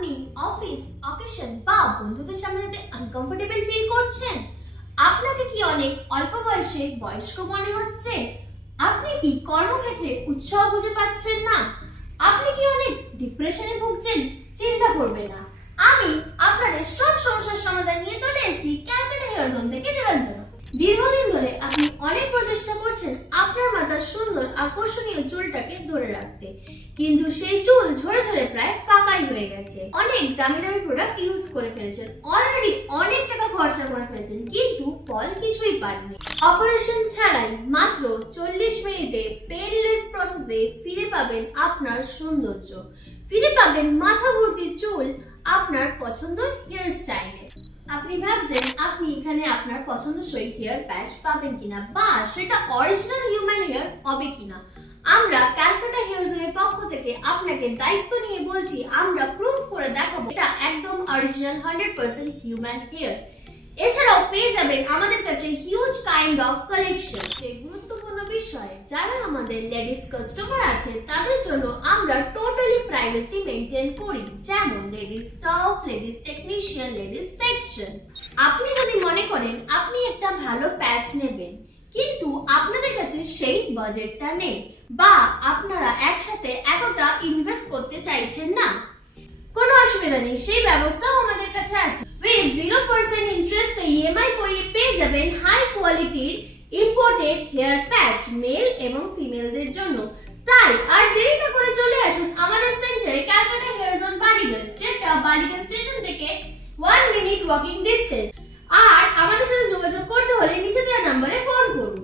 আপনি office, occasion বা বন্ধুদের সামনে যেতে আনকমফোর্টেবল ফিল করছেন? আপনাকে কি অনেক অল্প বয়সে বয়স্ক মনে হচ্ছে? আপনি কি কর্মক্ষেত্রে উৎসাহ খুঁজে পাচ্ছেন না? আপনি কি অনেক ডিপ্রেশনে ভুগছেন? চিন্তা করবেন না, আমি আপনাদের সব সমস্যার সমাধান নিয়ে চলে এসেছি ক্যালকাটা হেয়ার জোন থেকে দেবাঞ্জনা। দীর্ঘদিন ধরে আপনি অনেক প্রচেষ্টা করছেন আপনার মাথার সুন্দর আকর্ষণীয় চুলটাকে ধরে রাখতে, কিন্তু সেই চুল ঝরে ঝরে প্রায় ফাঁকাই হয়ে গেছে। অনেক দামি দামি প্রোডাক্ট ইউজ করে ফেলেছেন, অলরেডি অনেক টাকা খরচা করে ফেলেছেন, কিন্তু ফল কিছুই পাননি। অপারেশন ছাড়াই মাত্র 40 মিনিটে পেইনলেস প্রসেসে ফিরে পাবেন আপনার সৌন্দর্য, ফিরে পাবেন মাথা ভর্তি চুল, আপনার পছন্দের হেয়ার স্টাইলে। আপনি ভাবছেন আপনি এখানে আপনার পছন্দসই হেয়ার প্যাচ পাবেন কিনা, বা সেটা অরিজিনাল হিউম্যান হেয়ার হবে কিনা। আমরা ক্যালকাটা হেয়ার জোনের পক্ষ থেকে আপনাকে দায়িত্ব নিয়ে বলছি, আমরা প্রুফ করে দেখাবো এটা একদম অরিজিনাল 100% হিউম্যান হেয়ার। এছাড়াও পেয়ে যাবেন আমাদের কাছে হিউজ কাইন্ড অফ কালেকশন। যে গুরুত্বপূর্ণ বিষয়, যারা আমাদের লেডিস কাস্টমার আছে তাদের জন্য আমরা টোটালি প্রাইভেসি মেইনটেইন করি, যেমন ladies staff, ladies technician, ladies section. আপনি যদি মনে করেন আপনি একটা ভালো প্যাচ নেবেন, কিন্তু আপনাদের কাছে সেই বাজেটটা নেই, বা আপনারা একসাথে এতটা ইনভেস্ট করতে চাইছেন না, কোনো অসুবিধা নেই, সেই ব্যবস্থাও আমাদের কাছে আছে। উইথ 0% ইন্টারেস্ট ইএমআই করিয়ে পেয়ে যাবেন হাই কোয়ালিটির ইম্পোর্টেড হেয়ার প্যাচ মেল এবং ফিমেলদের জন্য। তাই আর দেরি না করে চলে আসুন আমাদের সেন্টারে ক্যালকাটা হেয়ার জোন বালিগঞ্জ, যেটা বালিগঞ্জ স্টেশন থেকে 1 মিনিট ওয়াকিং ডিস্টেন্স। আর আমাদের সাথে যোগাযোগ করতে হলে নিচে দেওয়া নম্বরে ফোন করুন।